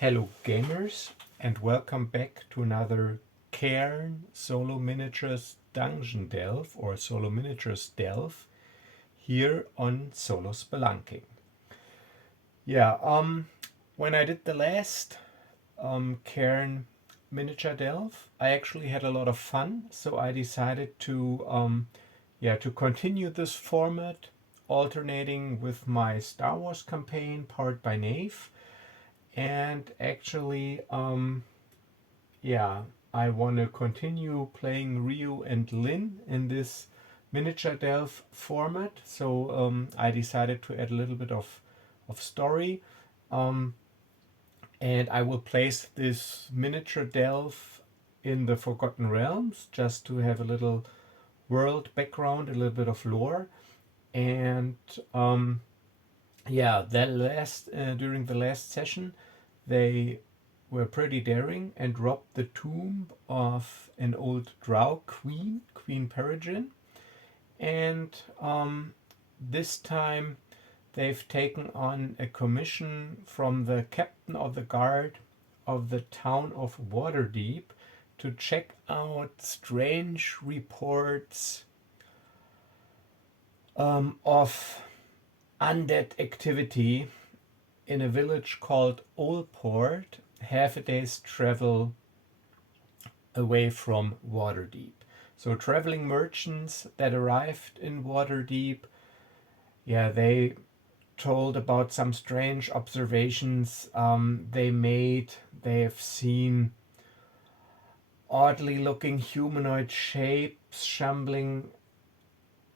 Hello gamers, and welcome back to another Cairn Solo Miniatures Dungeon Delve or Solo Miniatures Delve here on Solo Spelunking. When I did the last Cairn miniature delve, I actually had a lot of fun, so I decided to continue this format, alternating with my Star Wars campaign powered by Knave. And actually, I want to continue playing Reo and Lynn in this miniature delve format. So I decided to add a little bit of story. And I will place this miniature delve in the Forgotten Realms just to have a little world background, a little bit of lore. And during the last session, they were pretty daring and robbed the tomb of an old drow queen, Queen Peregrine. And this time they've taken on a commission from the captain of the guard of the town of Waterdeep to check out strange reports of undead activity in a village called Olport, half a day's travel away from Waterdeep. So traveling merchants that arrived in Waterdeep, they told about some strange observations they made. They have seen oddly looking humanoid shapes shambling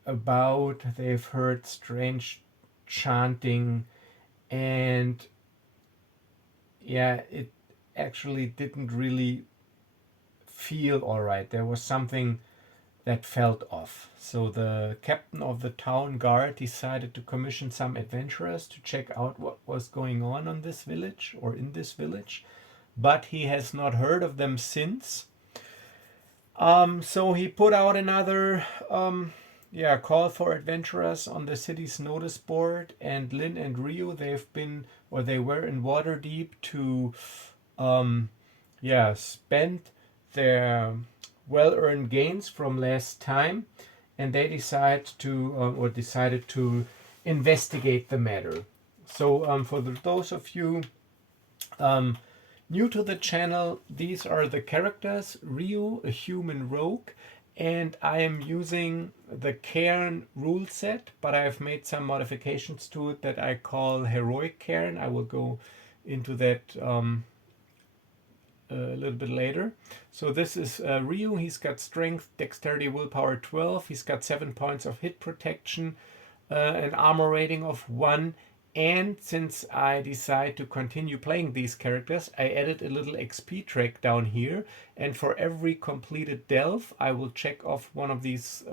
about. They've heard strange chanting, and it actually didn't really feel all right. There was something that felt off. So the captain of the town guard decided to commission some adventurers to check out what was going on this village or in this village, but he has not heard of them since. So he put out another call for adventurers on the city's notice board, and Lynn and Reo, they were in Waterdeep to spend their well-earned gains from last time, and they decided to investigate the matter. So for those of you new to the channel, these are the characters. Reo, a human rogue, and I am using the Cairn rule set, but I have made some modifications to it that I call Heroic Cairn. I will go into that a little bit later. So this is Reo. He's got strength, dexterity, willpower 12. He's got 7 points of hit protection, an armor rating of 1. And since I decide to continue playing these characters, I added a little XP track down here. And for every completed delve, I will check off one of these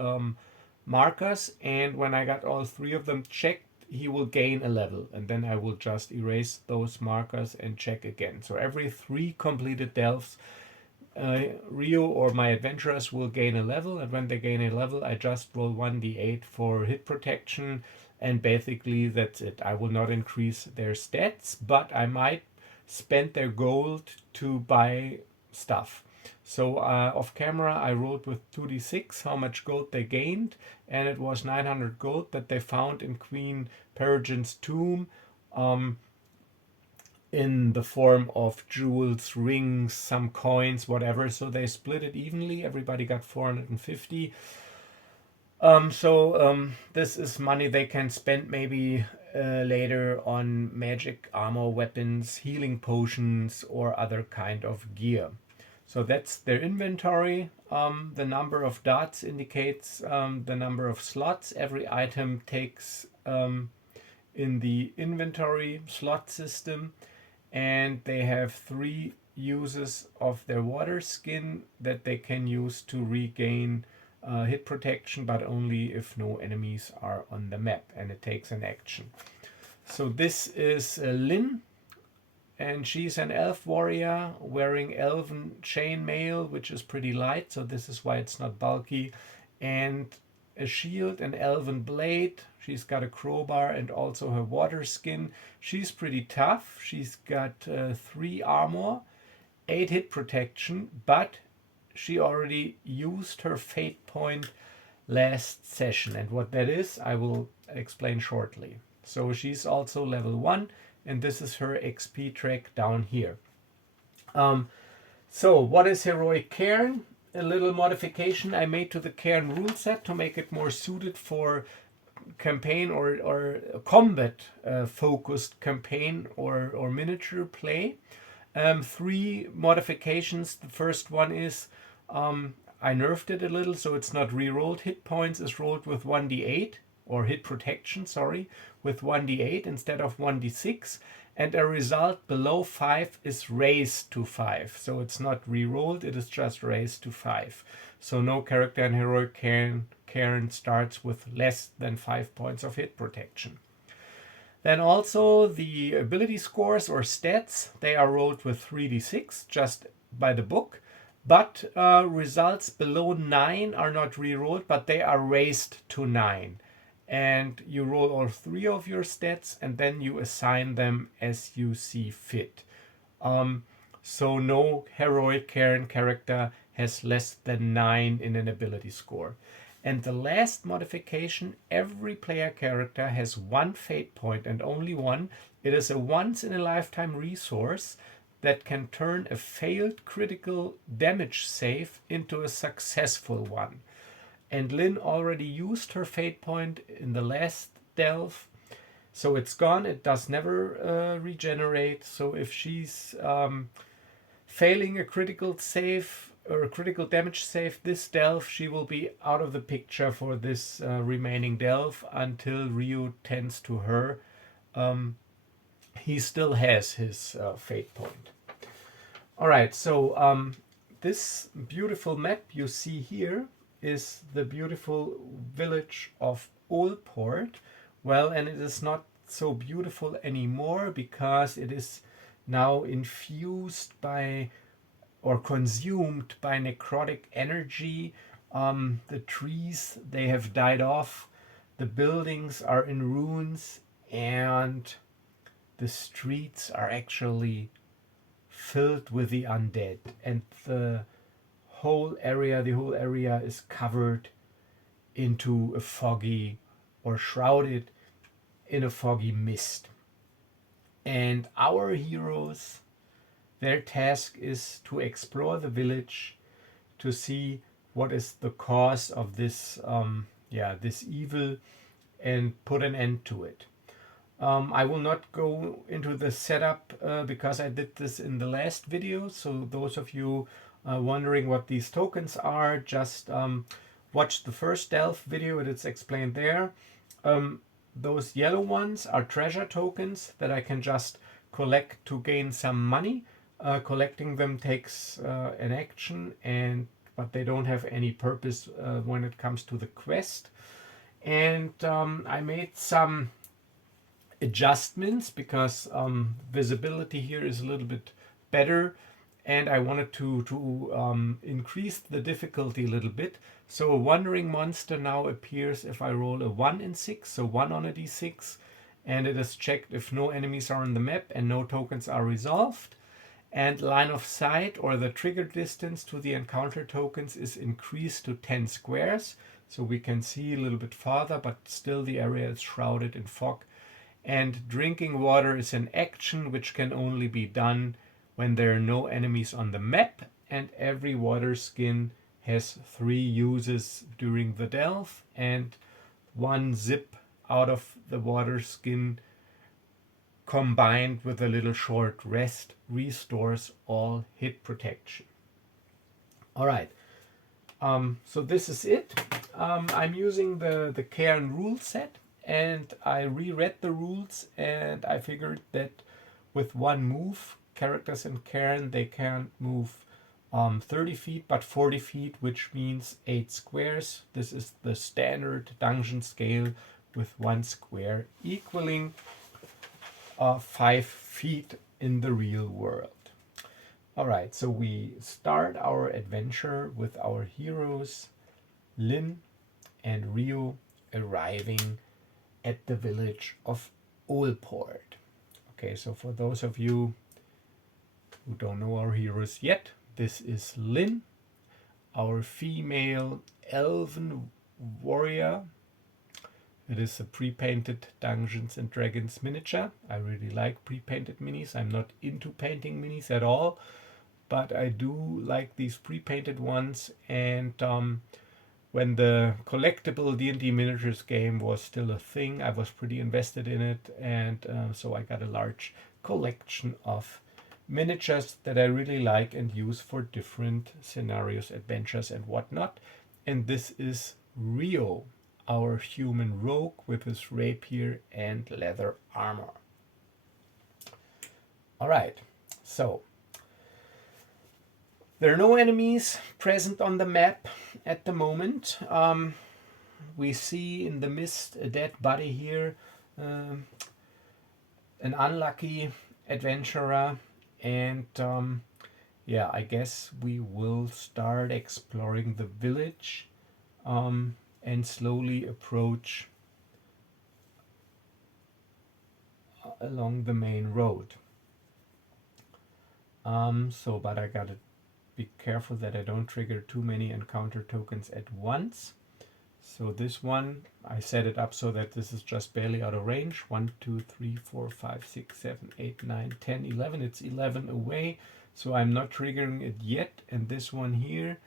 markers. And when I got all 3 of them checked, he will gain a level. And then I will just erase those markers and check again. So every 3 completed delves, Reo or my adventurers will gain a level. And when they gain a level, I just roll 1d8 for hit protection. And basically that's it. I will not increase their stats, but I might spend their gold to buy stuff. So off camera I rolled with 2d6 how much gold they gained, and it was 900 gold that they found in Queen Peregrine's tomb, in the form of jewels, rings, some coins, whatever. So they split it evenly. Everybody got 450. This is money they can spend maybe later on magic armor, weapons, healing potions, or other kind of gear. So that's their inventory. The number of dots indicates the number of slots every item takes in the inventory slot system. And they have 3 uses of their water skin that they can use to regain hit protection, but only if no enemies are on the map, and it takes an action. So this is Lynn, and she's an elf warrior wearing elven chainmail, which is pretty light, so this is why it's not bulky, and a shield, an elven blade, She's got a crowbar and also her water skin. She's pretty tough. She's got 3 armor, 8 hit protection, but she already used her fate point last session, and what that is I will explain shortly. So she's also level 1, and this is her XP track down here. So what is Heroic Cairn? A little modification I made to the Cairn rule set to make it more suited for campaign or combat focused campaign or miniature play. 3 modifications. The first one is I nerfed it a little, so it's not re-rolled hit points. It's rolled with 1d8, or hit protection, sorry, with 1d8 instead of 1d6. And a result below 5 is raised to 5. So it's not re-rolled, it is just raised to 5. So no character in Heroic Cairn starts with less than 5 points of hit protection. Then also the ability scores or stats, they are rolled with 3d6, just by the book. But results below 9 are not re-rolled, but they are raised to 9. And you roll all 3 of your stats, and then you assign them as you see fit. So no Heroic Cairn character has less than 9 in an ability score. And the last modification, every player character has 1 fate point and only 1. It is a once in a lifetime resource that can turn a failed critical damage save into a successful one. And Lynn already used her fate point in the last delve, so it's gone. It does never regenerate. So if she's failing a critical save or a critical damage save this delve, she will be out of the picture for this remaining delve until Reo tends to her. He still has his fate point. Alright, so this beautiful map you see here is the beautiful village of Olport. Well, and it is not so beautiful anymore because it is now infused by or consumed by necrotic energy. The trees, they have died off, the buildings are in ruins, and the streets are actually filled with the undead, and the whole area is covered into a foggy or shrouded in a foggy mist. And our heroes, their task is to explore the village to see what is the cause of this this evil and put an end to it. I will not go into the setup because I did this in the last video. So those of you wondering what these tokens are, just watch the first delve video. It's explained there. Those yellow ones are treasure tokens that I can just collect to gain some money. Collecting them takes an action, but they don't have any purpose when it comes to the quest. And I made some adjustments because visibility here is a little bit better, and I wanted to increase the difficulty a little bit. So a wandering monster now appears if I roll a 1 in 6, so 1 on a d6, and it is checked if no enemies are on the map and no tokens are resolved. And line of sight, or the trigger distance to the encounter tokens, is increased to 10 squares, so we can see a little bit farther, but still the area is shrouded in fog. And drinking water is an action which can only be done when there are no enemies on the map, and every water skin has 3 uses during the delve, and 1 zip out of the water skin combined with a little short rest restores all hit protection. Alright, so this is it. I'm using the Cairn rule set, and I reread the rules, and I figured that with 1 move, characters in Cairn, they can't move 30 feet but 40 feet, which means 8 squares. This is the standard dungeon scale, with 1 square equaling 5 feet in the real world. Alright, so we start our adventure with our heroes Lynn and Reo arriving at the village of Olport. Okay, so for those of you who don't know our heroes yet, this is Lynn, our female elven warrior. It is a pre-painted Dungeons and Dragons miniature. I really like pre-painted minis. I'm not into painting minis at all, but I do like these pre-painted ones. And when the collectible D&D miniatures game was still a thing, I was pretty invested in it, and so I got a large collection of miniatures that I really like and use for different scenarios, adventures, and whatnot. And this is Reo, our human rogue with his rapier and leather armor. Alright, so there are no enemies present on the map at the moment. We see in the mist a dead body here, an unlucky adventurer, and yeah, I guess we will start exploring the village and slowly approach along the main road. But I gotta be careful that I don't trigger too many encounter tokens at once. So this one, I set it up so that this is just barely out of range. 1, 2, 3, 4, 5, 6, 7, 8, 9, 10, 11. It's 11 away, so I'm not triggering it yet. And this one here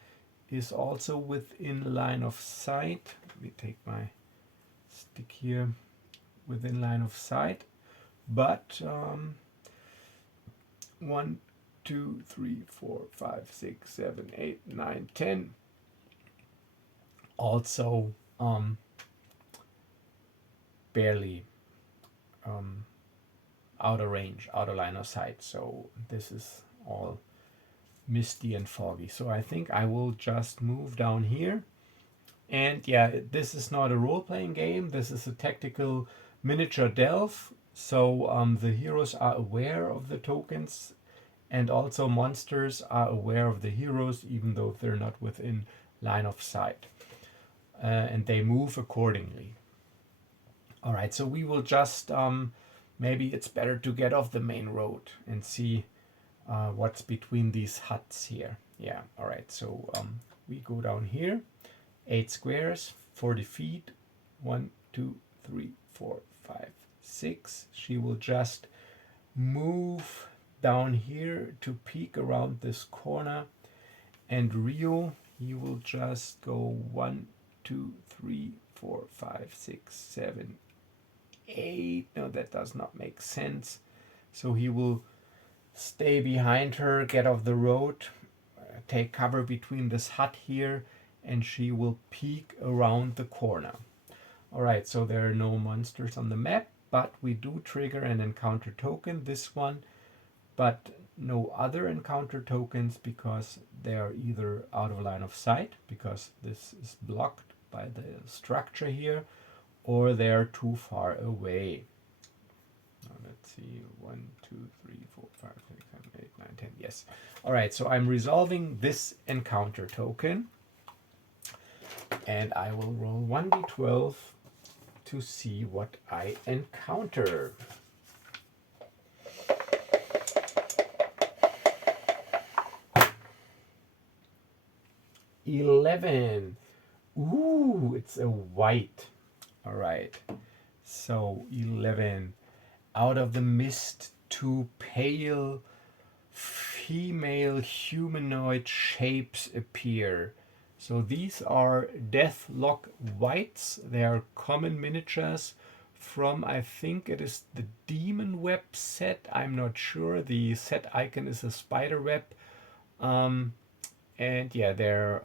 is also within line of sight. Let me take my stick here. Within line of sight. But 1, 2, 3, 4, 5, 6, 7, 8, 9, 10. Also barely out of range, out of line of sight. So this is all misty and foggy. So I think I will just move down here. And yeah, this is not a role-playing game. This is a tactical miniature delve. So the heroes are aware of the tokens, and also monsters are aware of the heroes, even though they're not within line of sight. And they move accordingly. All right, so we will just, maybe it's better to get off the main road and see what's between these huts here. Yeah, all right, so we go down here, 8 squares, 40 feet, 1, 2, 3, 4, 5, 6. She will just move down here to peek around this corner, and Reo, he will just go 1, 2, 3, 4, 5, 6, 7, 8. No, that does not make sense. So he will stay behind her, get off the road, take cover between this hut here, and she will peek around the corner. Alright, so there are no monsters on the map, but we do trigger an encounter token, this one, but no other encounter tokens because they are either out of line of sight, because this is blocked by the structure here, or they are too far away. Now let's see, 1, 2, 3, 4, 5, 6, 7, 8, 9, 10. Yes. All right, so I'm resolving this encounter token, and I will roll 1d12 to see what I encounter. $11. Ooh, it's a white. All right, so 11. Out of the mist, 2 pale female humanoid shapes appear. So these are Deathlock Whites. They are common miniatures from, I think it is the Demon Web set. I'm not sure. The set icon is a spider web. And yeah, they're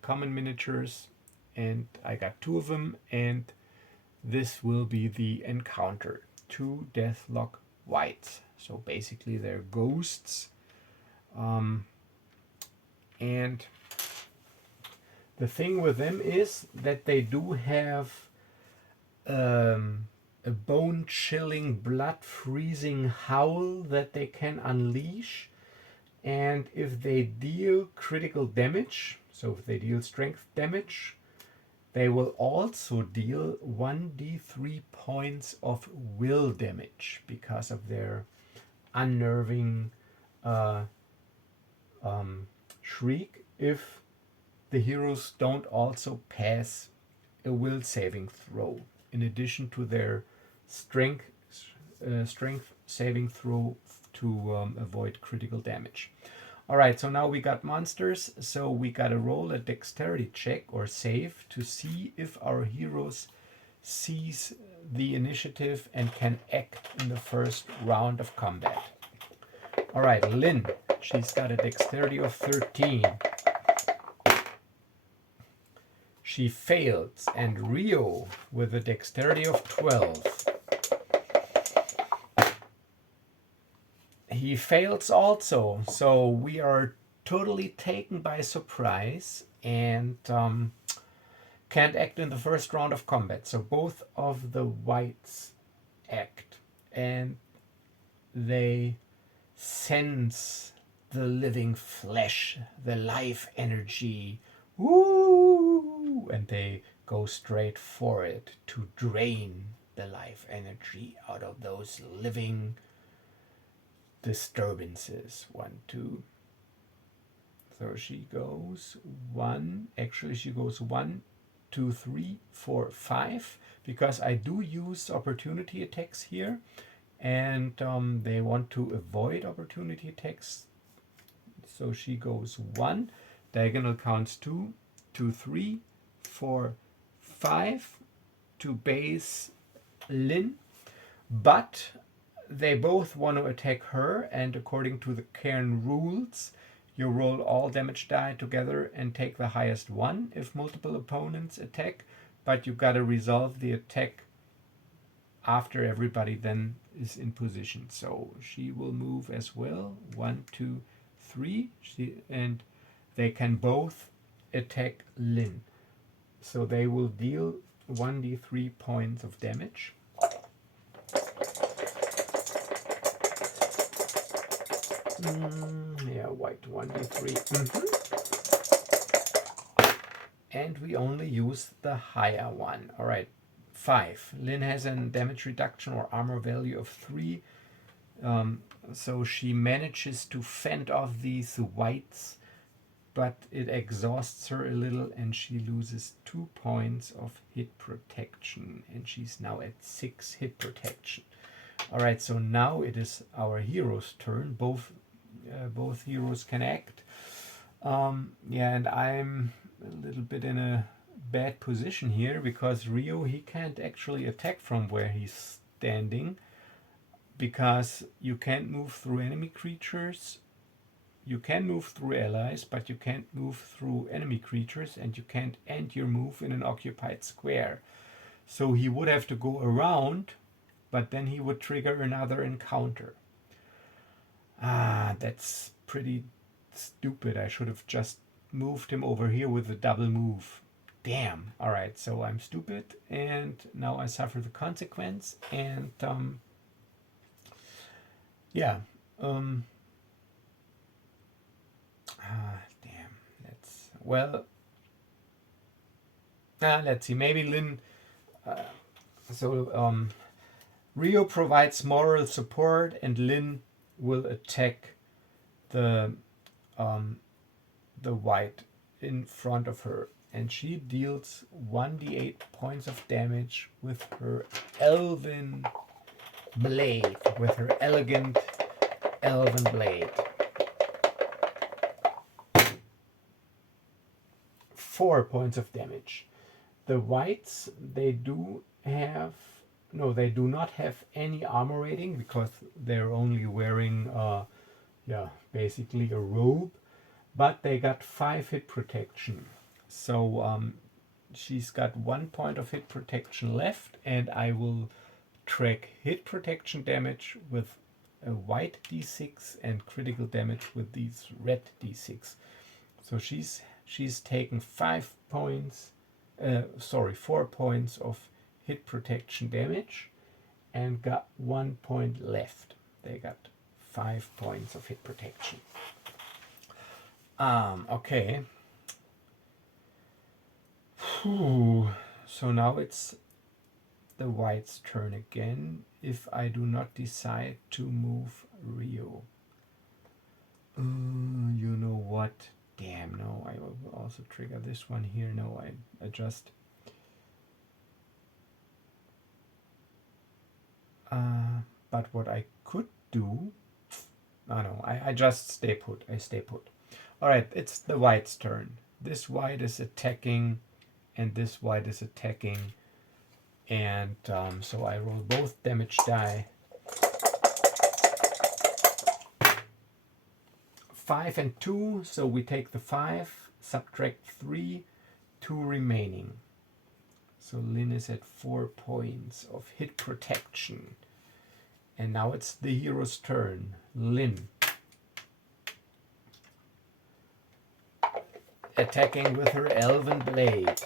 common miniatures, and I got 2 of them, and this will be the encounter. 2 Deathlock Whites. So basically they're ghosts. And the thing with them is that they do have a bone-chilling, blood-freezing howl that they can unleash. And if they deal critical damage, so if they deal strength damage, They will also deal 1d3 points of will damage because of their unnerving uh, shriek if the heroes don't also pass a will saving throw, in addition to their strength saving throw to avoid critical damage. All right, so now we got monsters, so we got to roll a dexterity check or save to see if our heroes seize the initiative and can act in the first round of combat. All right, Lynn, she's got a dexterity of 13. She fails, and Reo with a dexterity of 12. He fails also, so we are totally taken by surprise and can't act in the first round of combat. So both of the whites act, and they sense the living flesh, the life energy. Woo! And they go straight for it to drain the life energy out of those living disturbances. 1, 2. So she goes 1. Actually, she goes 1, 2, 3, 4, 5. Because I do use opportunity attacks here. And they want to avoid opportunity attacks. So she goes 1. Diagonal counts 2, 2, 3, 4, 5 to base Lynn. But they both want to attack her, and according to the Cairn rules, you roll all damage die together and take the highest one if multiple opponents attack, but you gotta resolve the attack after everybody then is in position. So she will move as well. 1, 2, 3. And they can both attack Lynn. So they will deal 1d3 points of damage. Yeah, white 1d3. And we only use the higher one. All right, 5. Lynn has a damage reduction or armor value of 3. So she manages to fend off these whites, but it exhausts her a little and she loses 2 points of hit protection. And she's now at 6 hit protection. All right, so now it is our hero's turn. Both heroes can act. Yeah, and I'm a little bit in a bad position here because Reo, he can't actually attack from where he's standing because you can't move through enemy creatures. You can move through allies, but you can't move through enemy creatures, and you can't end your move in an occupied square. So he would have to go around, but then he would trigger another encounter. That's pretty stupid. I should have just moved him over here with a double move. Damn. All right, so I'm stupid, and now I suffer the consequence. And yeah. Damn. Let's see. Maybe Lynn. Reo provides moral support, and Lynn will attack the white in front of her, and she deals 1d8 points of damage with her elven blade, with her elegant elven blade. 4 points of damage. The whites, they do not have any armor rating because they're only wearing basically a robe, but they got 5 hit protection. So she's got 1 point of hit protection left, and I will track hit protection damage with a white d6 and critical damage with these red d6. So she's taken 4 points of hit protection damage and got 1 point left. They got 5 points of hit protection. Okay. Whew. So now it's the white's turn again, if I do not decide to move Reo. You know what? Damn, no, I will also trigger this one here. No, I just... but what I could do... Oh no, I just stay put. I stay put. Alright, it's the white's turn. This white is attacking, and this white is attacking. And so I roll both damage die. 5 and 2, so we take the 5, subtract 3, 2 remaining. So Lynn is at 4 points of hit protection. And now it's the hero's turn. Lynn. Attacking with her elven blade.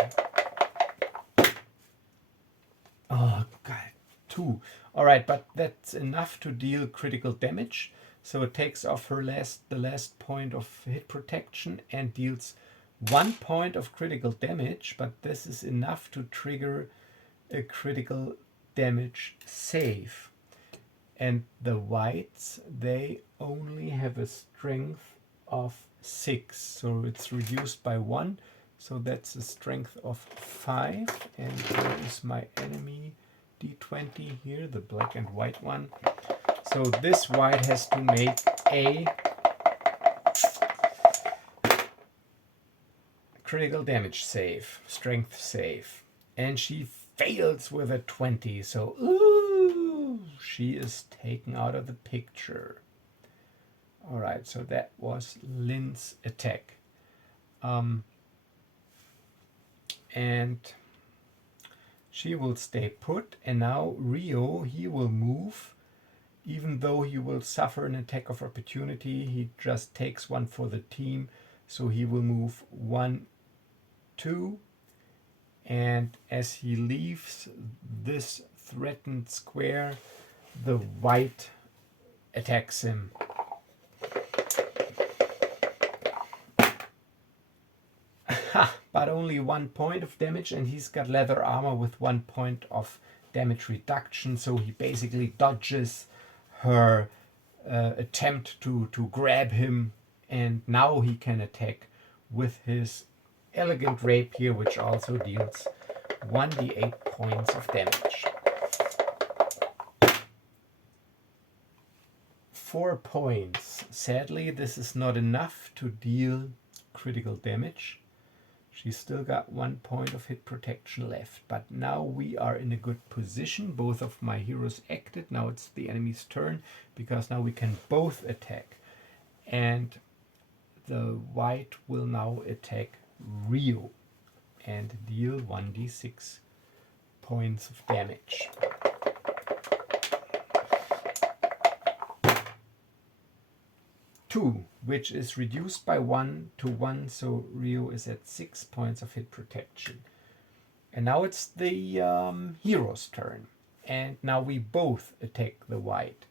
Oh god, 2. Alright, but that's enough to deal critical damage. So it takes off her the last point of hit protection and deals 1 point of critical damage, but this is enough to trigger a critical damage save. And the whites, they only have a strength of 6, so it's reduced by 1, so that's a strength of 5. And here is my enemy d20 here, the black and white one. So this white has to make a critical damage save, strength save, and she fails with a 20, so ooh, she is taken out of the picture. Alright, so that was Lynn's attack. And she will stay put, and now Reo, he will move. Even though he will suffer an attack of opportunity, he just takes one for the team. So he will move 1, 2. And as he leaves this threatened square, the white attacks him. But only 1 point of damage, and he's got leather armor with 1 point of damage reduction. So he basically dodges her attempt to grab him, and now he can attack with his elegant rapier, which also deals 1d8 points of damage. 4 points. Sadly, this is not enough to deal critical damage. She's still got 1 point of hit protection left, but now we are in a good position. Both of my heroes acted. Now it's the enemy's turn, because now we can both attack. And the white will now attack Reo and deal 1d6 points of damage. Which is reduced by 1 to 1, so Reo is at 6 points of hit protection. And now it's the hero's turn, and now we both attack the white.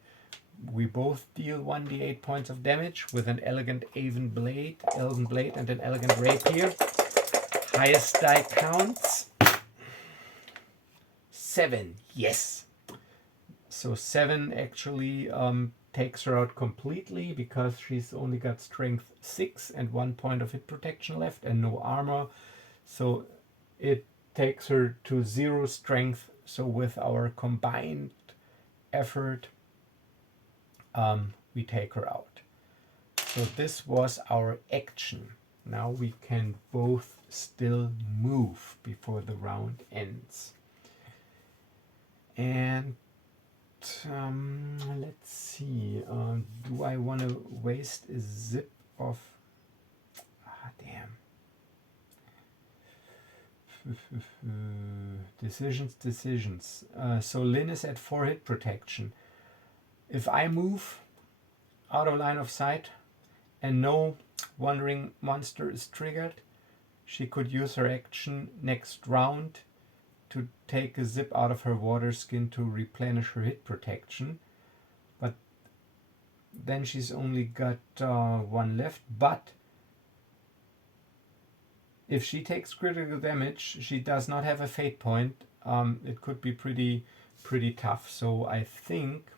We both deal 1d8 points of damage with an elegant elven blade and an elegant rapier. Highest die counts. 7, yes. So 7 actually takes her out completely, because she's only got strength 6 and 1 point of hit protection left and no armor. So it takes her to 0 strength. So with our combined effort, we take her out. So this was our action. Now we can both still move before the round ends. And let's see. Do I want to waste a zip of... damn. Decisions. So Lynn is at 4 hit protection. If I move out of line of sight and no wandering monster is triggered, she could use her action next round to take a zip out of her water skin to replenish her hit protection. But then she's only got 1 left. But If she takes critical damage, she does not have a fate point. It could be pretty tough. So I think,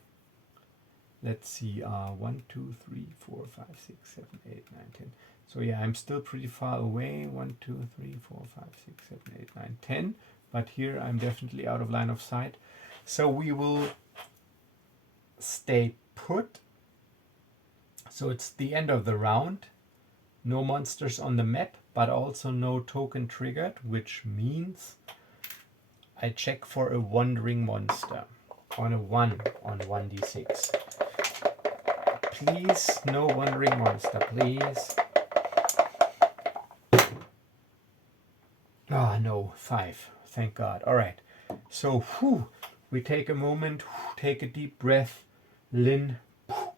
let's see, 1, 2, 3, 4, 5, 6, 7, 8, 9, 10. So yeah, I'm still pretty far away. 1, 2, 3, 4, 5, 6, 7, 8, 9, 10. But here I'm definitely out of line of sight. So we will stay put. So it's the end of the round. No monsters on the map, but also no token triggered, which means I check for a wandering monster on a 1 on 1d6. Please, no wandering monster, please. Ah, no, 5. Thank God. All right. So, we take a moment, take a deep breath. Lynn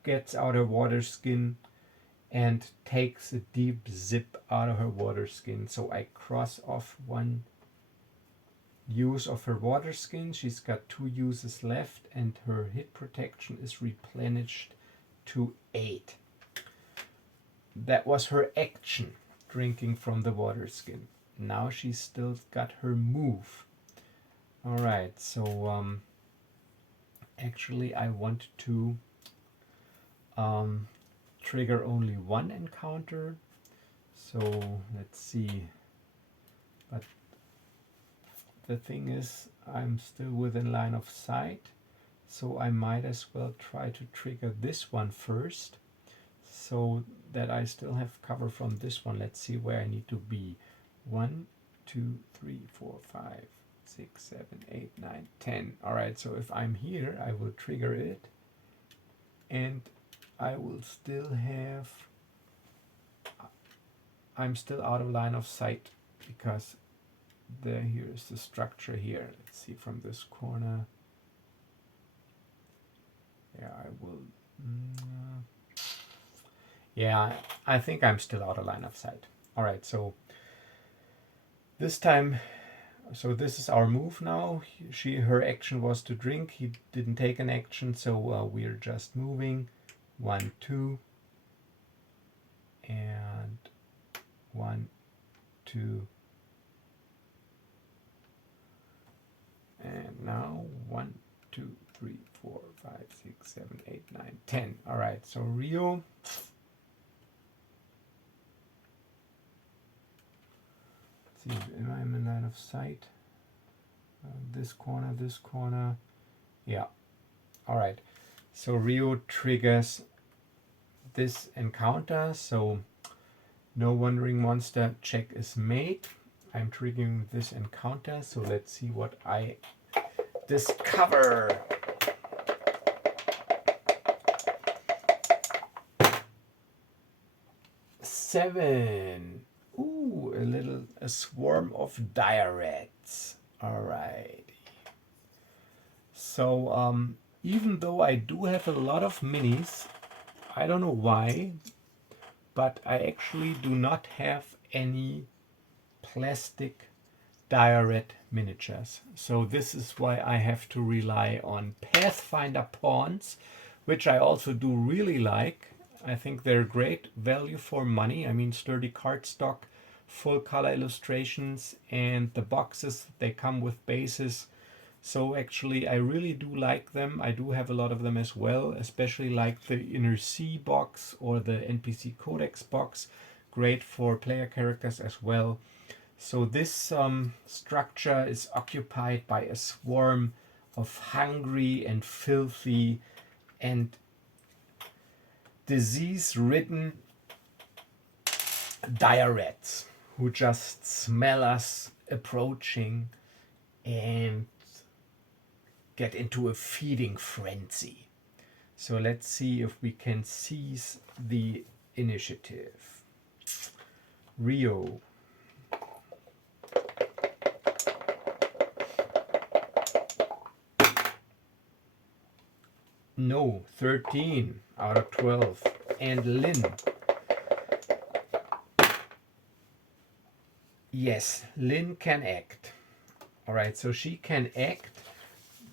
gets out her water skin and takes a deep zip out of her water skin. So I cross off one use of her water skin. She's got 2 uses left, and her hit protection is replenished to 8. That was her action, drinking from the water skin. Now she's still got her move. All right, so actually I want to trigger only 1 encounter. So let's see. But the thing is, I'm still within line of sight, so I might as well try to trigger this one first, so that I still have cover from this one. Let's see where I need to be. 1, 2, 3, 4, 5, 6, 7, 8, 9, 10. All right, so if I'm here, I will trigger it, and I will still have, I'm still out of line of sight because here's the structure here. Let's see from this corner. Yeah, I will. Yeah, I think I'm still out of line of sight. All right, so this time, so this is our move now. Her action was to drink. He didn't take an action, so we're just moving. 1, 2, and 1, 2. And now 1, 2, 3, 4, 5, 6, 7, 8, 9, 10. All right, so Reo. Let's see, am I in line of sight? This corner. Yeah. All right. So Reo triggers this encounter. So no wandering monster check is made. I'm triggering this encounter. So let's see what I discover. Seven. Ooh, a swarm of dire rats. All right. So even though I do have a lot of minis, I don't know why, but I actually do not have any plastic dire rat miniatures. So this is why I have to rely on Pathfinder pawns, which I also do really like. I think they're great value for money. I mean, sturdy cardstock, full color illustrations, and the boxes, they come with bases. So actually I really do like them. I do have a lot of them as well, especially like the Inner Sea box or the NPC Codex box. Great for player characters as well. So this structure is occupied by a swarm of hungry and filthy and disease-ridden dire rats who just smell us approaching and get into a feeding frenzy. So let's see if we can seize the initiative. Reo. No, 13 out of 12. And Lynn. Yes, Lynn can act. All right, so she can act.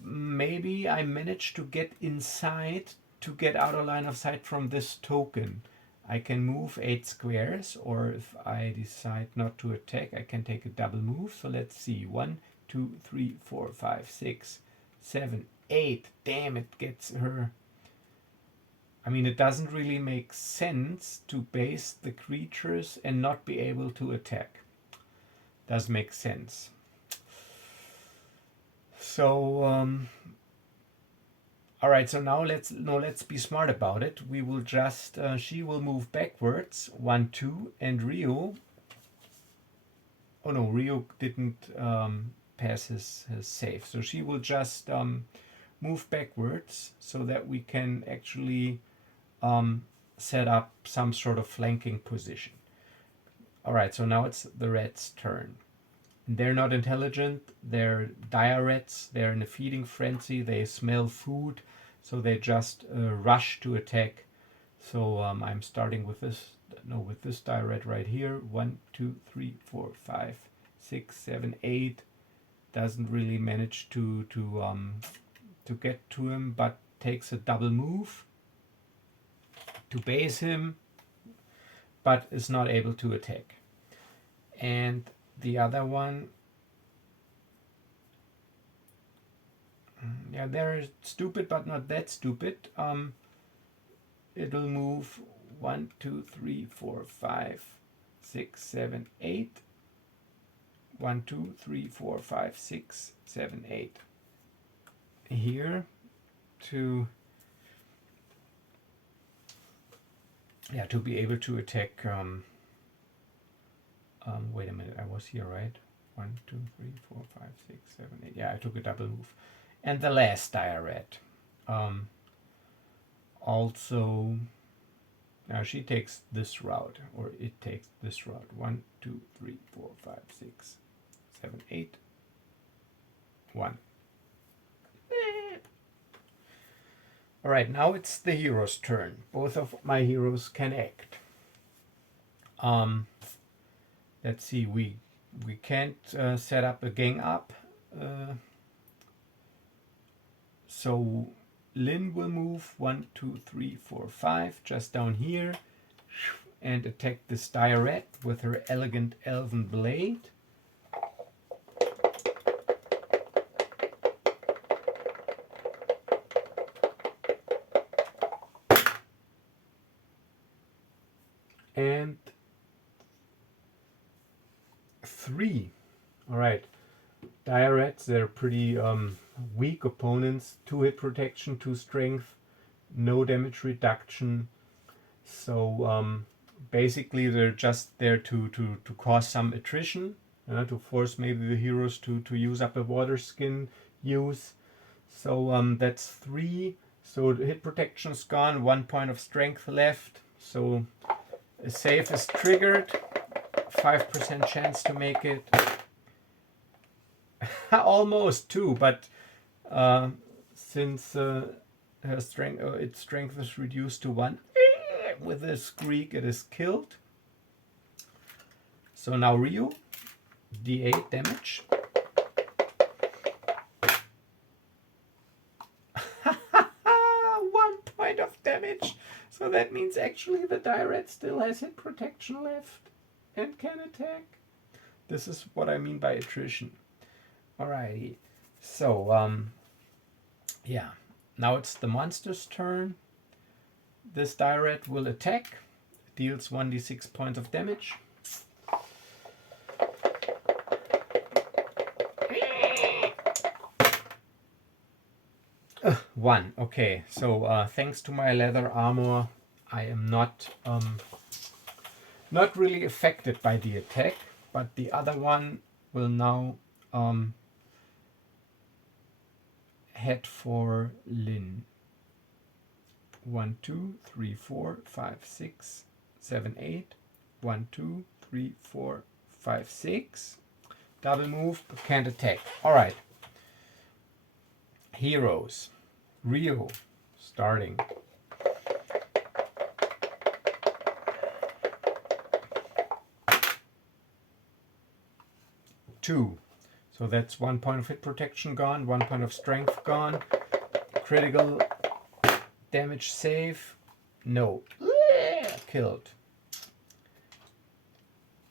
Maybe I managed to get inside to get out of line of sight from this token. I can move 8 squares, or if I decide not to attack, I can take a double move. So let's see. 1, 2, 3, 4, 5, 6, 7, 8. Damn, it gets her. I mean, it doesn't really make sense to base the creatures and not be able to attack. Does make sense. So, all right. So now let's be smart about it. We will just she will move backwards 1, 2, and Reo. Oh no, Reo didn't pass his save, so she will just move backwards so that we can actually set up some sort of flanking position. All right, so now it's the reds' turn. They're not intelligent. They're dire rats. They're in a feeding frenzy. They smell food, so they just rush to attack. So I'm starting with this. No, with this dire rat right here. 1, 2, 3, 4, 5, 6, 7, 8. Doesn't really manage to get to him, but takes a double move to base him, but is not able to attack. And the other one, yeah, they're stupid, but not that stupid. It'll move 1, 2, 3, 4, 5, 6, 7, 8. 1, 2, 3, 4, 5, 6, 7, 8. Here to be able to attack. Wait a minute, I was here, right? 1, 2, 3, 4, 5, 6, 7, 8. Yeah, I took a double move. And the last dire rat. Also, now she takes this route, or it takes this route. 1, 2, 3, 4, 5, 6, 7, 8. 1. All right, now it's the hero's turn. Both of my heroes can act. Let's see, we can't set up a gang up. So Lynn will move 1, 2, 3, 4, 5 just down here and attack this dire rat with her elegant elven blade. And 3. All right. Dire rats, they're pretty weak opponents. 2 hit protection, 2 strength, no damage reduction. So basically they're just there to cause some attrition, to force maybe the heroes to use up a water skin use. So that's 3. So the hit protection's gone, 1 point of strength left. So a save is triggered, 5% chance to make it. Almost 2, but since her strength, its strength is reduced to 1, with a squeak it is killed. So now Reo, d8 damage. 1 point of damage. So that means actually the dire rat still has hit protection left and can attack. This is what I mean by attrition. Alrighty. So yeah. Now it's the monster's turn. This dire rat will attack. Deals 1d6 points of damage. One. Okay, so thanks to my leather armor, I am not really affected by the attack, but the other one will now head for Lynn. 1, 2, 3, 4, 5, 6, 7, 8. 1, 2, 3, 4, 5, 6. Double move, but can't attack. All right. Heroes. Reo, starting. Two. So that's 1 point of hit protection gone, 1 point of strength gone. Critical damage save. No. killed.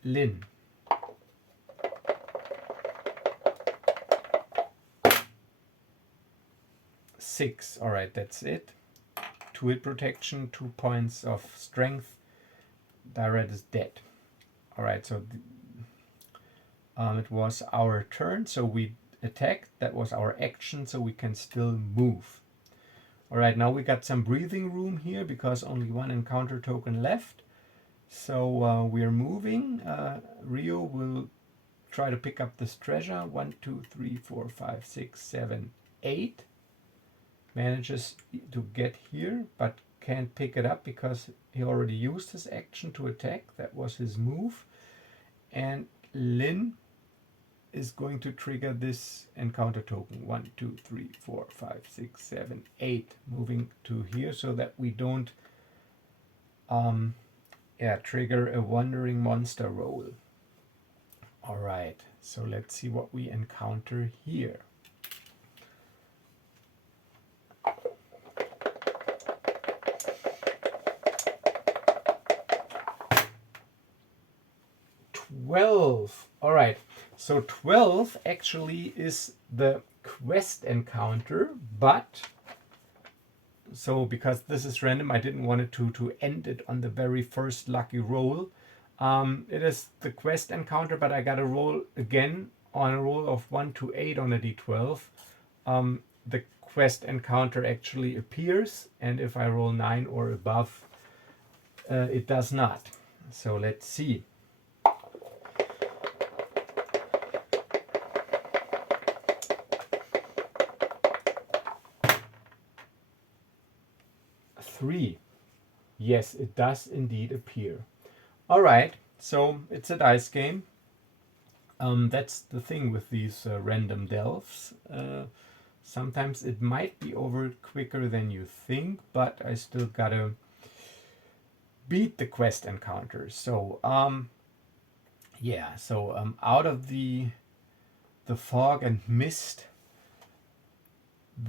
Lynn. Six. Alright, that's it. 2 hit protection, 2 points of strength. Direct is dead. Alright, so it was our turn, so we attacked. That was our action, so we can still move. Alright, now we got some breathing room here because only 1 encounter token left. So we're moving. Reo will try to pick up this treasure. 1, 2, 3, 4, 5, 6, 7, 8. Manages to get here, but can't pick it up because he already used his action to attack. That was his move. And Lynn is going to trigger this encounter token. 1, 2, 3, 4, 5, 6, 7, 8. Moving to here so that we don't trigger a wandering monster roll. Alright, so let's see what we encounter here. Alright, so 12 actually is the quest encounter, but so because this is random, I didn't want it to end it on the very first lucky roll. It is the quest encounter, but I got a roll again on a roll of 1 to 8 on a d12. The quest encounter actually appears, and if I roll 9 or above, it does not. So let's see. Three. Yes, it does indeed appear. All right, so it's a dice game. That's the thing with these random delves. Sometimes it might be over quicker than you think, but I still gotta beat the quest encounter. So out of the fog and mist,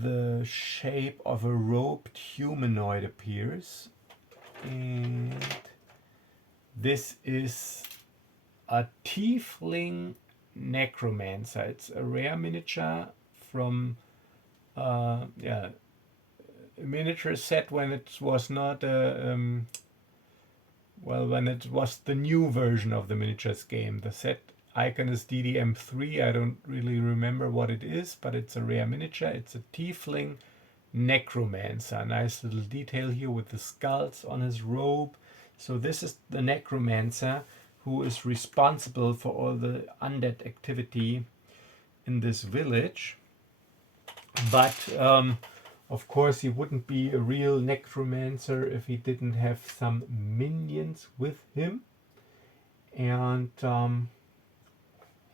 the shape of a robed humanoid appears, and this is a tiefling necromancer. It's a rare miniature from a miniature set when it was not when it was the new version of the miniatures game. The set icon is DDM3. I don't really remember what it is, but it's a rare miniature. It's a tiefling necromancer. Nice little detail here with the skulls on his robe. So this is the necromancer who is responsible for all the undead activity in this village. But of course he wouldn't be a real necromancer if he didn't have some minions with him. And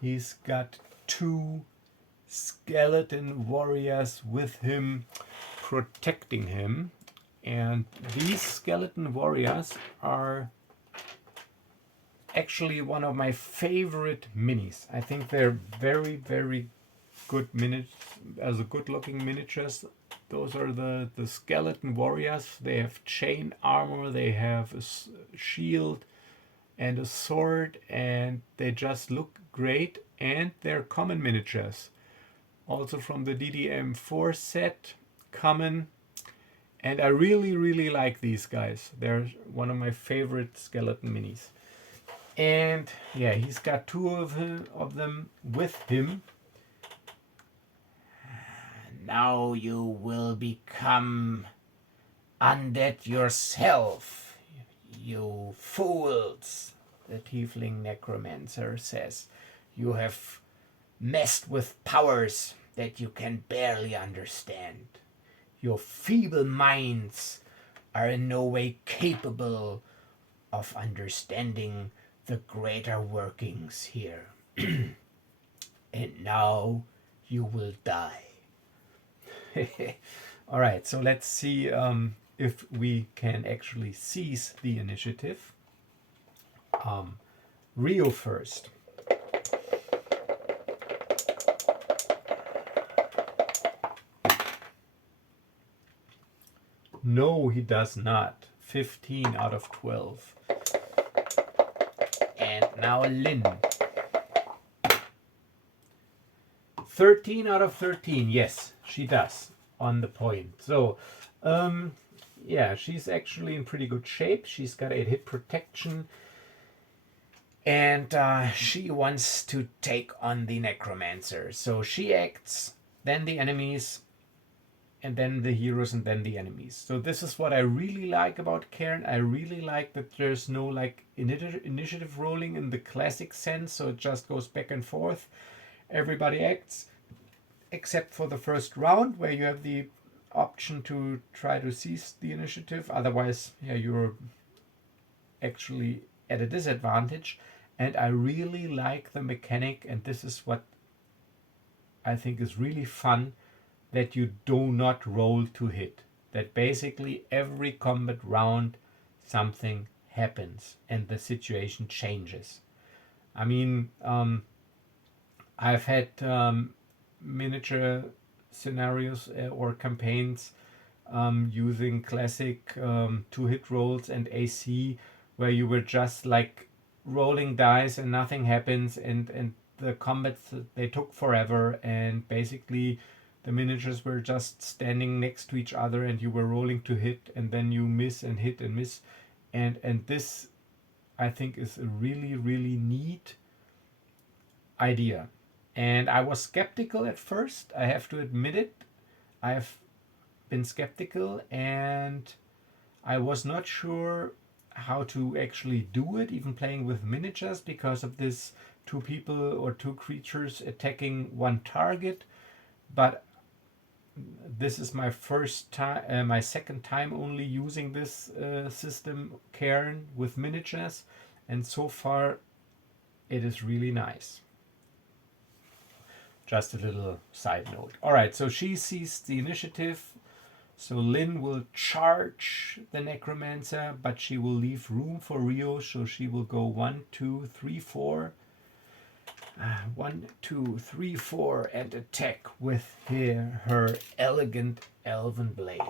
he's got 2 skeleton warriors with him protecting him. And these skeleton warriors are actually one of my favorite minis. I think they're very, very good good looking miniatures. Those are the skeleton warriors. They have chain armor, they have a shield and a sword, and they just look great. And they're common miniatures, also from the DDM4 set, common. And I really, really like these guys. They're one of my favorite skeleton minis. And yeah, he's got 2 of them with him. Now you will become undead yourself, you fools, the tiefling necromancer says. You have messed with powers that you can barely understand. Your feeble minds are in no way capable of understanding the greater workings here. And now you will die. All right, so let's see if we can actually seize the initiative. Reo first. No, he does not. 15 out of 12. And now Lynn. 13 out of 13. Yes, she does on the point. So, yeah, she's actually in pretty good shape. She's got 8 hit protection. And she wants to take on the necromancer. So she acts, then the enemies, and then the heroes, and then the enemies. So this is what I really like about Cairn. I really like that there's no like initiative rolling in the classic sense. So it just goes back and forth. Everybody acts, except for the first round where you have the option to try to seize the initiative. Otherwise, yeah, you're actually at a disadvantage. And I really like the mechanic, and this is what I think is really fun, that you do not roll to hit. That basically every combat round something happens and the situation changes. I mean, I've had miniature scenarios or campaigns using classic 2-hit rolls and AC, where you were just like rolling dice and nothing happens, and the combats, they took forever, and basically the miniatures were just standing next to each other and you were rolling to hit, and then you miss and hit and miss, and this I think is a really really neat idea. And I was skeptical at first, I have to admit it. I've been skeptical, and I was not sure how to actually do it, even playing with miniatures, because of this 2 people or 2 creatures attacking 1 target. But this is my first time, my second time only using this system, Cairn, with miniatures, and so far it is really nice. Just a little side note. All right, so she sees the initiative. So Lynn will charge the necromancer, but she will leave room for Reo, so she will go 1, 2, 3, 4. 1, 2, 3, 4, and attack with her elegant elven blade.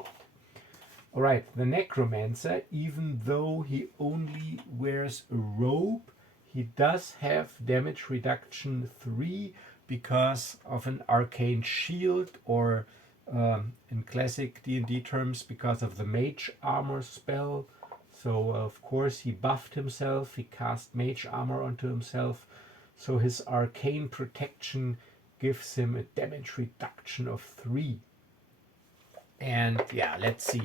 Alright, the necromancer, even though he only wears a robe, he does have damage reduction 3 because of an arcane shield, or in classic D&D terms, because of the mage armor spell. So of course he buffed himself, he cast mage armor onto himself, so his arcane protection gives him a damage reduction of 3. And yeah, let's see.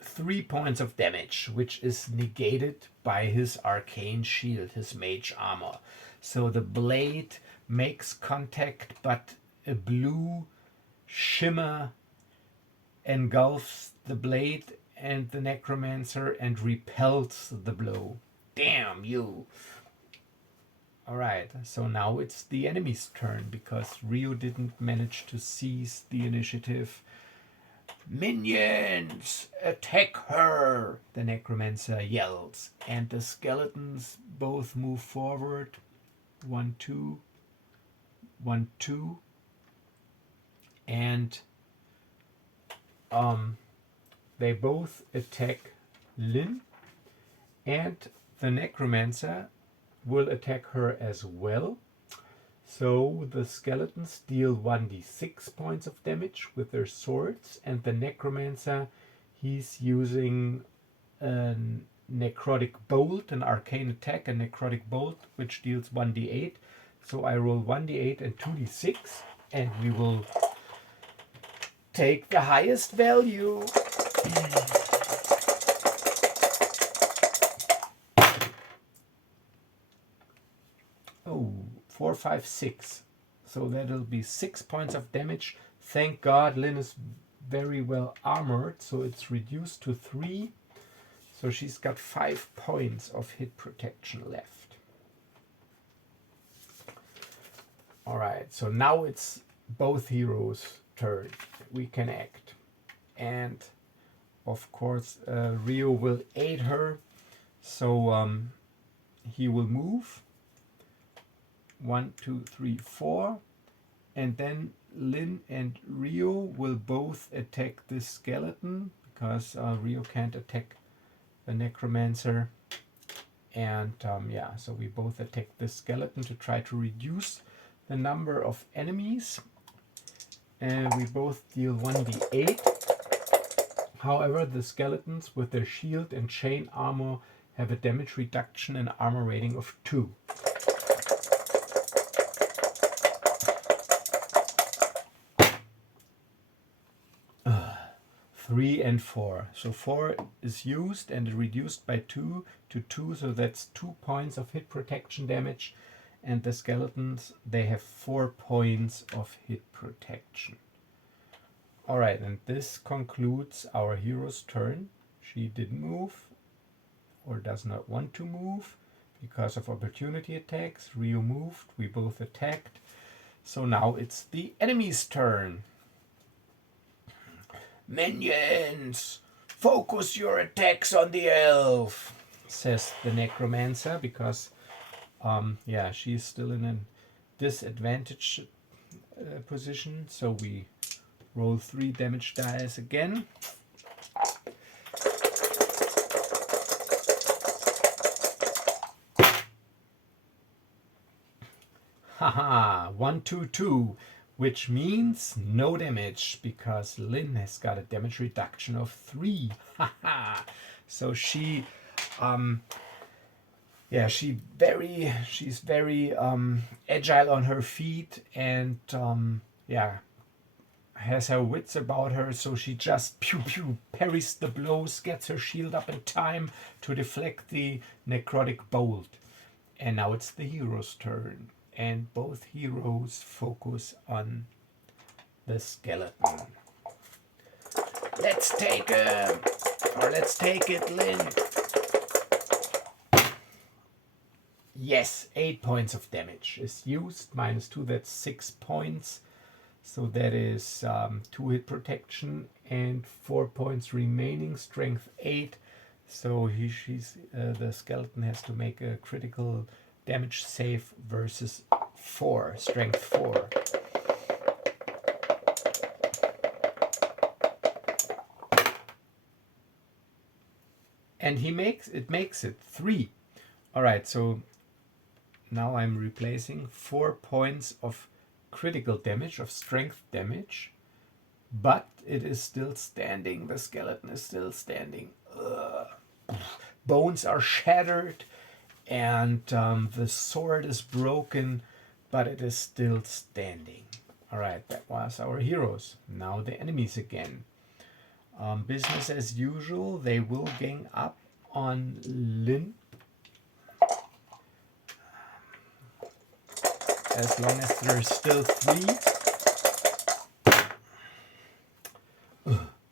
Three points of damage, which is negated by his arcane shield, his mage armor. So the blade makes contact, but a blue shimmer engulfs the blade and the necromancer and repels the blow. Damn you! Alright, so now it's the enemy's turn, because Reo didn't manage to seize the initiative. Minions, attack her! The necromancer yells, and the skeletons both move forward. 1, 2, 1, 2, and they both attack Lynn, and the necromancer will attack her as well. So the skeletons deal 1d6 points of damage with their swords, and the necromancer, he's using a necrotic bolt, an arcane attack, a necrotic bolt, which deals 1d8. So I roll 1d8 and 2d6, and we will take the highest value. Oh, 4, 5, 6. So that'll be 6 points of damage. Thank God Lynn is very well armored, so it's reduced to 3. So she's got 5 points of hit protection left. Alright, so now it's both heroes' turn. We can act. And of course Reo will aid her. So he will move. 1, 2, 3, 4, and then Lynn and Reo will both attack this skeleton because Reo can't attack the necromancer. And yeah, so we both attack this skeleton to try to reduce the number of enemies. And we both deal 1d8. However, the skeletons with their shield and chain armor have a damage reduction and armor rating of 2. 3 and 4. So 4 is used and reduced by 2 to 2, so that's 2 points of hit protection damage. And the skeletons, they have 4 points of hit protection. Alright, and this concludes our hero's turn. She didn't move, or does not want to move, because of opportunity attacks. Reo moved, we both attacked. So now it's the enemy's turn. Minions, focus your attacks on the elf, says the necromancer, because yeah, she's still in a disadvantaged position. So we roll 3 damage dice again. Haha, 1, 2, 2. Which means no damage, because Lynn has got a damage reduction of 3. So she, yeah, she's very agile on her feet, and yeah, has her wits about her. So she just parries the blows, gets her shield up in time to deflect the necrotic bolt. And now it's the hero's turn. And both heroes focus on the skeleton. Let's take him! Or let's take it, Lynn! Yes, 8 points of damage is used. -2, that's 6 points. So that is 2 hit protection and 4 points remaining. Strength 8. So the skeleton has to make a critical damage save versus 4, strength 4. And it makes it 3. All right, so now I'm replacing 4 points of critical damage, of strength damage, but it is still standing. The skeleton is still standing. Bones are shattered, and the sword is broken, but it is still standing. All right, that was our heroes. Now the enemies again. Business as usual. They will gang up on Lynn. As long as there's still 3.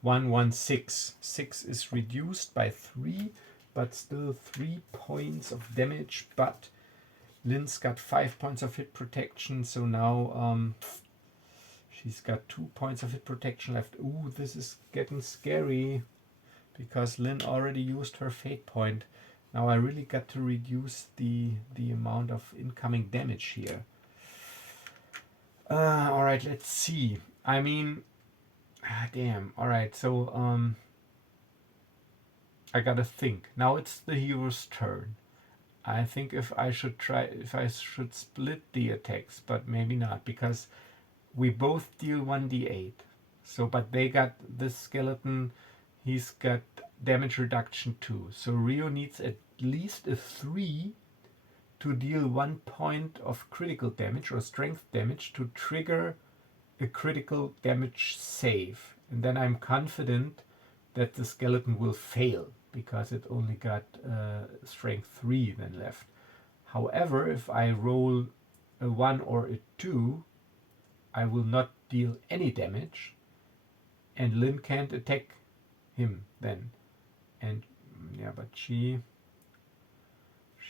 1, 1, 6. 6 is reduced by 3. But still 3 points of damage. But Lynn's got 5 points of hit protection, so now she's got 2 points of hit protection left. Ooh, this is getting scary, because Lynn already used her fate point. Now I really got to reduce the amount of incoming damage here. Alright, let's see. I mean, damn. Alright, so I gotta think. Now it's the hero's turn. I think if I should split the attacks, but maybe not, because we both deal 1d8. So, but they got this skeleton, he's got damage reduction 2. So Reo needs at least a 3 to deal 1 point of critical damage or strength damage to trigger a critical damage save. And then I'm confident that the skeleton will fail, because it only got strength 3 then left. However, if I roll a 1 or a 2, I will not deal any damage, and Lynn can't attack him then. And yeah, but she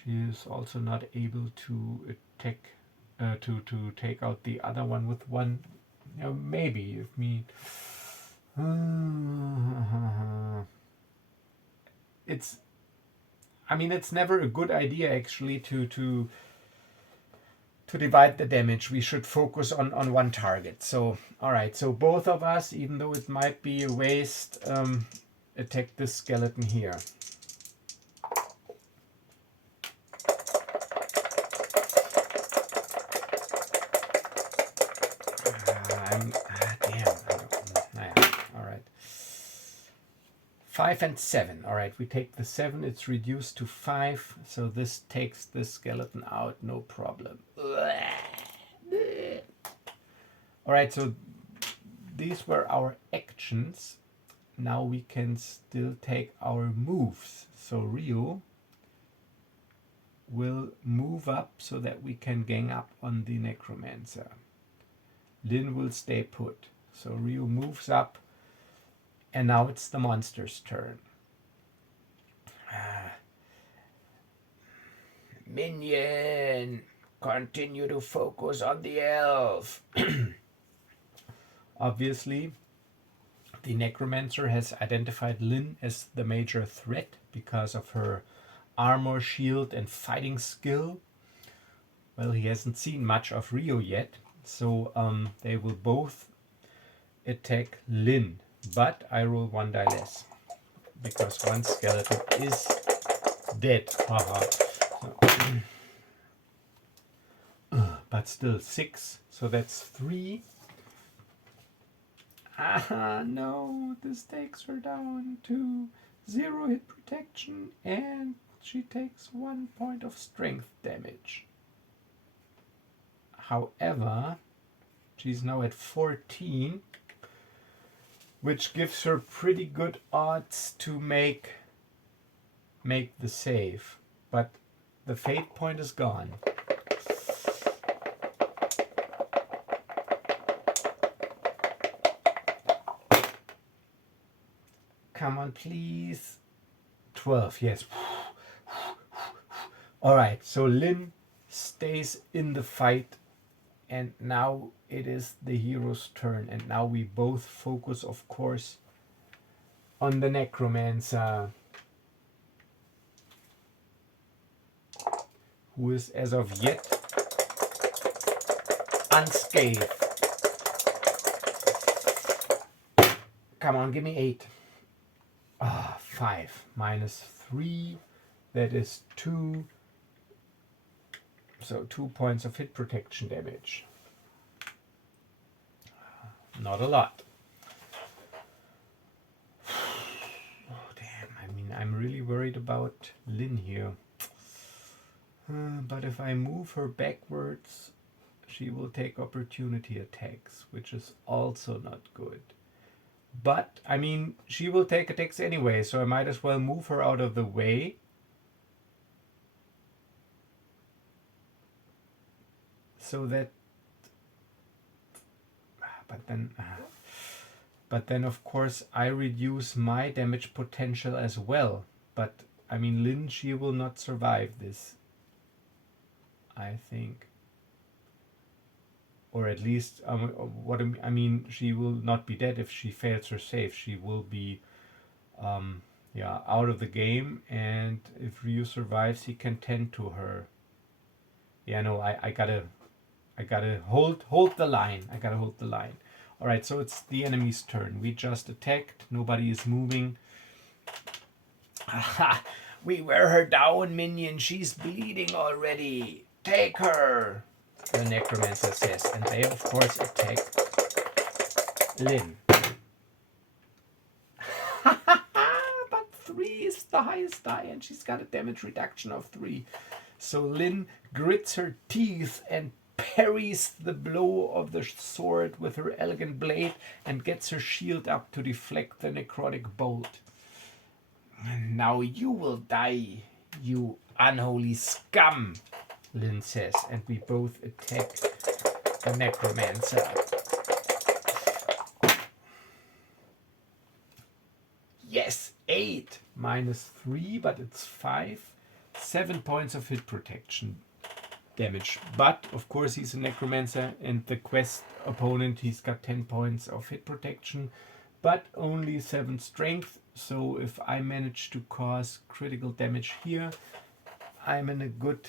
is also not able to attack, to take out the other one with 1. You know, maybe if me. It's never a good idea actually to to divide the damage, we should focus on one target. So, all right. So both of us, even though it might be a waste, attack this skeleton here. Damn. All right. 5 and 7. All right, we take the 7. It's reduced to 5. So this takes this skeleton out, no problem. All right, so these were our actions. Now we can still take our moves. So Reo will move up so that we can gang up on the necromancer. Lynn will stay put. So Reo moves up, and now it's the monster's turn. Minion, continue to focus on the elf. Obviously, the necromancer has identified Lynn as the major threat because of her armor, shield, and fighting skill. Well, he hasn't seen much of Reo yet, so they will both attack Lynn. But I roll 1 die less because one skeleton is dead. But still 6, so that's 3. No, this takes her down to 0 hit protection, and she takes 1 point of strength damage. However, she's now at 14, which gives her pretty good odds to make the save. But the fate point is gone. Come on, please. 12, yes. All right, so Lynn stays in the fight, and now it is the hero's turn, and now we both focus, of course, on the necromancer, who is as of yet unscathed. Come on, give me 8. 5 minus 3, that is 2. So 2 points of hit protection damage. Not a lot. Oh, damn. I mean, I'm really worried about Lynn here. But if I move her backwards, she will take opportunity attacks, which is also not good. But, I mean, she will take attacks anyway, so I might as well move her out of the way. So that... But then, of course, I reduce my damage potential as well. But, I mean, Lynn, she will not survive this, I think. Or at least, she will not be dead if she fails her save. She will be, out of the game. And if Reo survives, he can tend to her. Yeah, no, I gotta hold the line. I gotta hold the line. All right, so it's the enemy's turn. We just attacked. Nobody is moving. Aha! We wear her down, minion. She's bleeding already. Take her, the necromancer says, and they of course attack Lynn. But 3 is the highest die, and she's got a damage reduction of 3. So Lynn grits her teeth and parries the blow of the sword with her elegant blade and gets her shield up to deflect the necrotic bolt. Now you will die, you unholy scum, Lynn says, and we both attack the necromancer. Yes, 8 minus 3, but it's 5. 7 points of hit protection damage. But, of course, he's a necromancer, and the quest opponent, he's got 10 points of hit protection, but only 7 strength. So if I manage to cause critical damage here, I'm in a good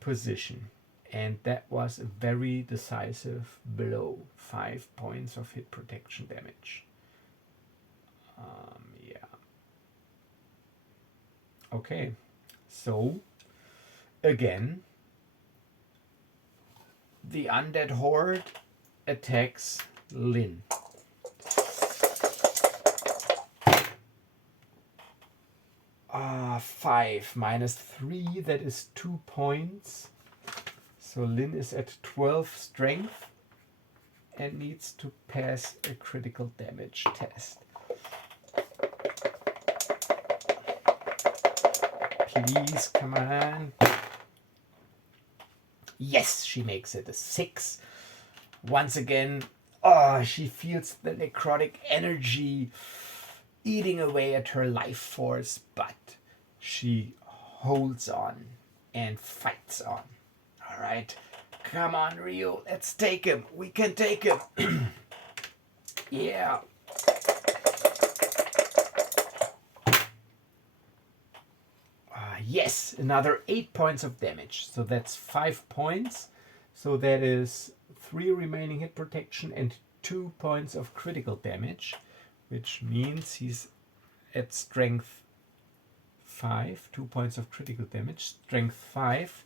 position. And that was a very decisive blow. 5 points of hit protection damage. Yeah. Okay. So, again, the undead horde attacks Lynn. 5 minus 3, that is 2 points. So Lynn is at 12 strength and needs to pass a critical damage test. Please, come on. Yes, she makes it a 6. Once again, she feels the necrotic energy eating away at her life force, but she holds on and fights on. All right, come on, Reo, let's take him. We can take him. Yeah. Yes, another 8 points of damage. So that's 5 points. So that is 3 remaining hit protection and 2 points of critical damage, which means he's at strength 5, 2 points of critical damage, strength 5,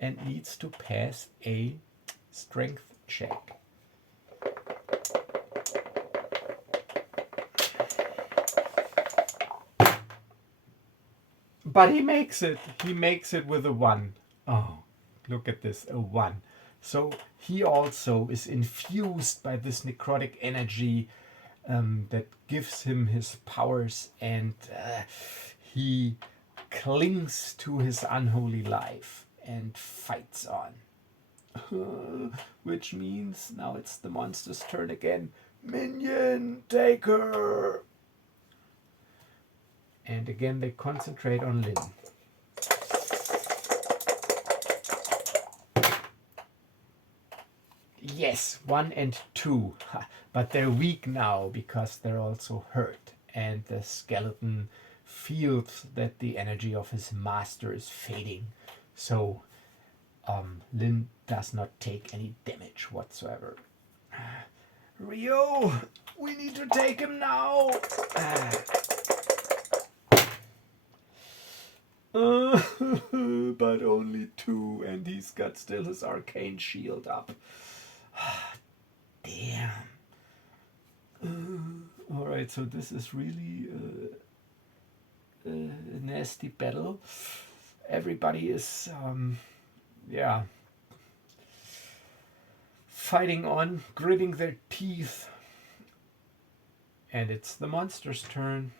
and needs to pass a strength check. But he makes it. He makes it with a 1. Oh, look at this, a 1. So he also is infused by this necrotic energy that gives him his powers, and he clings to his unholy life and fights on. Which means now it's the monster's turn again. Minion, take her! And again they concentrate on Lynn. Yes, 1 and 2. But they're weak now because they're also hurt. And the skeleton feels that the energy of his master is fading. So Lynn does not take any damage whatsoever. Reo, we need to take him now. But only 2, and he's got still his arcane shield up. Damn. Alright, so this is really a nasty battle. Everybody is, fighting on, gritting their teeth. And it's the monster's turn.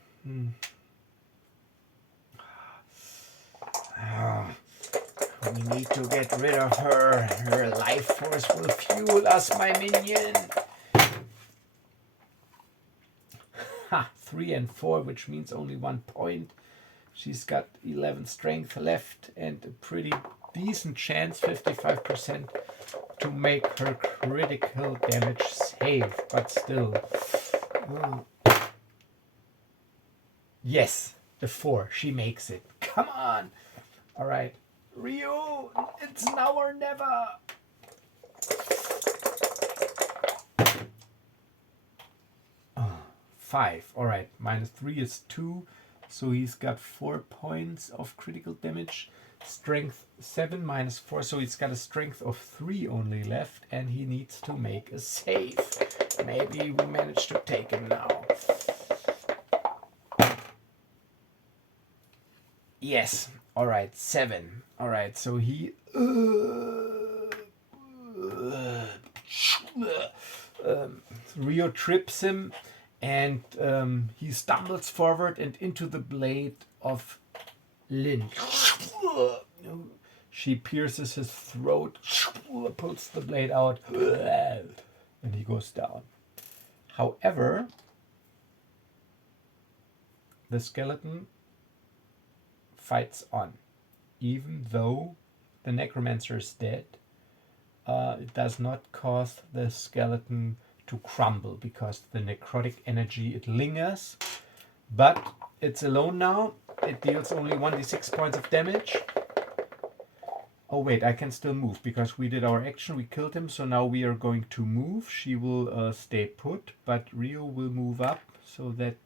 We need to get rid of her. Her life force will fuel us, my minion. 3 and 4, which means only 1 point. She's got 11 strength left and a pretty decent chance, 55%, to make her critical damage save. But still. Yes, the 4. She makes it. Come on. All right. Reo, it's now or never. Oh, 5. All right. Minus 3 is 2. So he's got 4 points of critical damage. Strength 7 minus 4. So he's got a strength of 3 only left. And he needs to make a save. Maybe we manage to take him now. Yes. All right. 7. All right. So he Reo trips him, and he stumbles forward and into the blade of Lynn. She pierces his throat, pulls the blade out, and he goes down. However, the skeleton fights on. Even though the necromancer is dead, it does not cause the skeleton to crumble because the necrotic energy, it lingers, but it's alone now. It deals only 1d6 points of damage. Oh wait, I can still move because we did our action, we killed him, so now we are going to move. She will stay put, but Reo will move up so that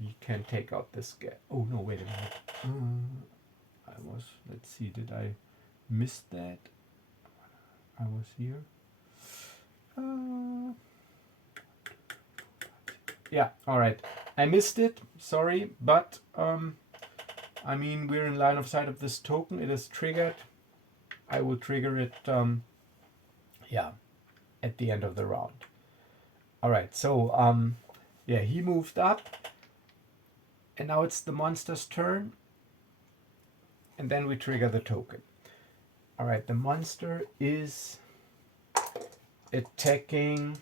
he can take out this guy. Oh no, wait a minute. Let's see, did I miss that? I was here. Yeah, alright. I missed it, sorry, but I mean, we're in line of sight of this token. It is triggered. I will trigger it, yeah, at the end of the round. All right, so, yeah, he moved up. And now it's the monster's turn. And then we trigger the token. All right, the monster is attacking.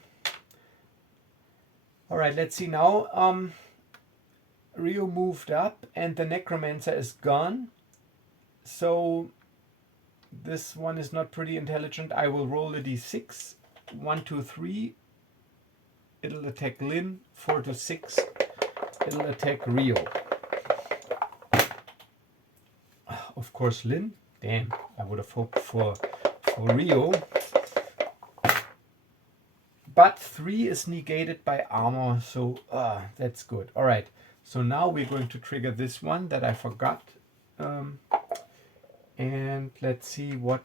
All right, let's see now. Reo moved up and the necromancer is gone. So this one is not pretty intelligent. I will roll a d6. 1, 2, 3. It'll attack Lynn. 4 to 6. It'll attack Reo. Of course, Lynn. Damn, I would have hoped for Reo. But 3 is negated by armor, so that's good. All right, so now we're going to trigger this one that I forgot. And let's see what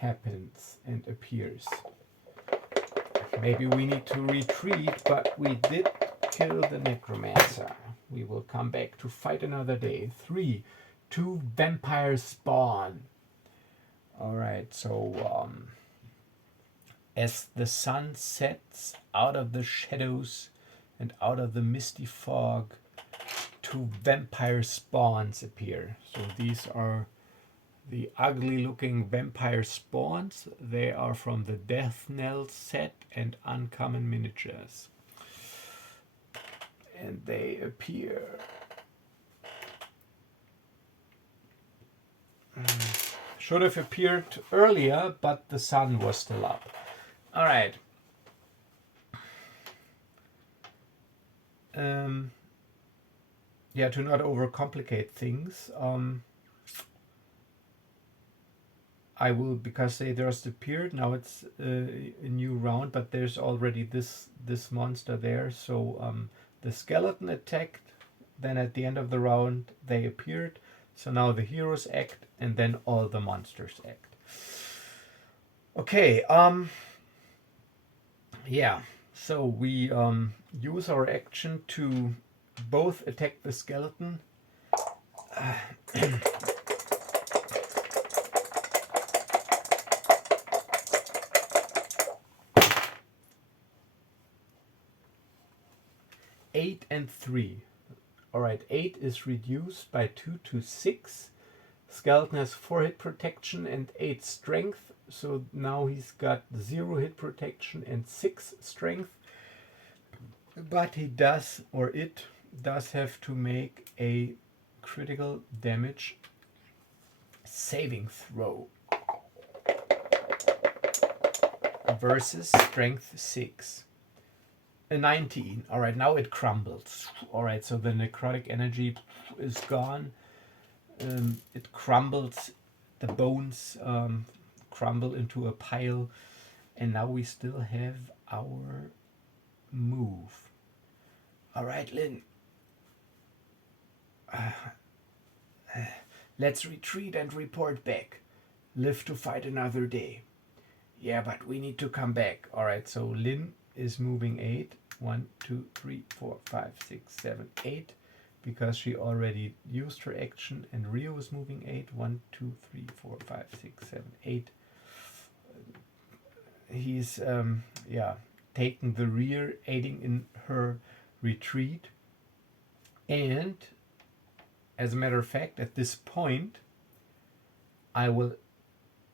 happens and appears. Maybe we need to retreat, but we did kill the necromancer. We will come back to fight another day. 3, 2 vampires spawn. All right, so as the sun sets out of the shadows and out of the misty fog, 2 vampire spawns appear. So these are the ugly looking vampire spawns. They are from the Death Knell set and Uncommon Miniatures. And they appear. Should have appeared earlier, but the sun was still up. All right. Yeah, to not overcomplicate things, I will, because they just appeared, now it's a new round, but there's already this monster there, so the skeleton attacked, then at the end of the round they appeared, so now the heroes act, and then all the monsters act. Okay, yeah, so we use our action to both attack the skeleton. 8 and 3. Alright, 8 is reduced by 2 to 6. Skeleton has 4 hit protection and 8 strength, so now he's got 0 hit protection and 6 strength. But he does, or it does have to make a critical damage saving throw versus strength 6. A 19. All right, now it crumbles. All right, so the necrotic energy is gone. It crumbles. The bones crumble into a pile, and now we still have our move. All right, Lynn. Let's retreat and report back. Live to fight another day. Yeah, but we need to come back. All right, so Lynn is moving 8. 1, 2, 3, 4, 5, 6, 7, 8. Because she already used her action, and Reo is moving 8. 1, 2, 3, 4, 5, 6, 7, 8. He's taking the rear, aiding in her retreat. And as a matter of fact, at this point, I will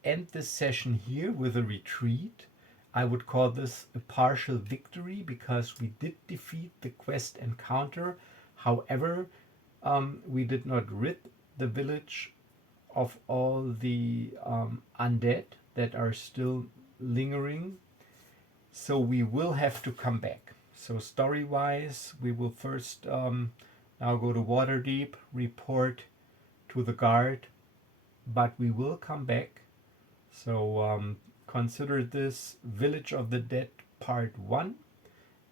end this session here with a retreat. I would call this a partial victory because we did defeat the quest encounter. However, we did not rid the village of all the undead that are still lingering. So we will have to come back. So story-wise, we will first now go to Waterdeep, report to the guard, but we will come back. So consider this Village of the Dead Part 1,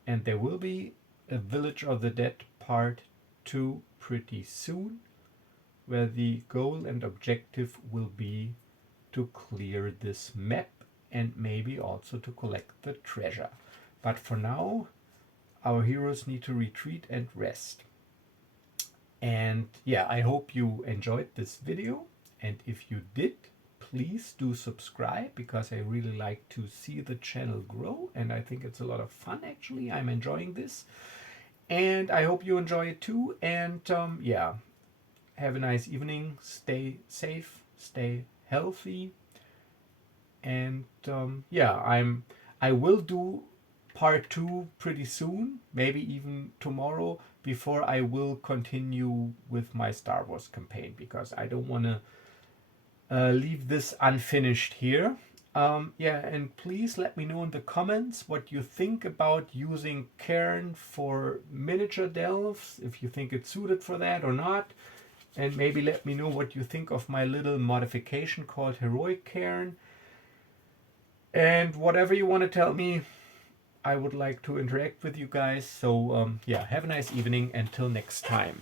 and there will be a Village of the Dead Part 2 pretty soon, where the goal and objective will be to clear this map and maybe also to collect the treasure. But for now, our heroes need to retreat and rest. And yeah, I hope you enjoyed this video, and if you did, please do subscribe, because I really like to see the channel grow, and I think it's a lot of fun. Actually, I'm enjoying this, and I hope you enjoy it too. And yeah, have a nice evening, stay safe, stay healthy, and yeah, I will do part 2 pretty soon, maybe even tomorrow, before I will continue with my Star Wars campaign, because I don't want to leave this unfinished here. Yeah, and please let me know in the comments what you think about using Cairn for miniature delves, if you think it's suited for that or not. And maybe let me know what you think of my little modification called Heroic Cairn. And whatever you want to tell me, I would like to interact with you guys. So yeah, have a nice evening. Until next time.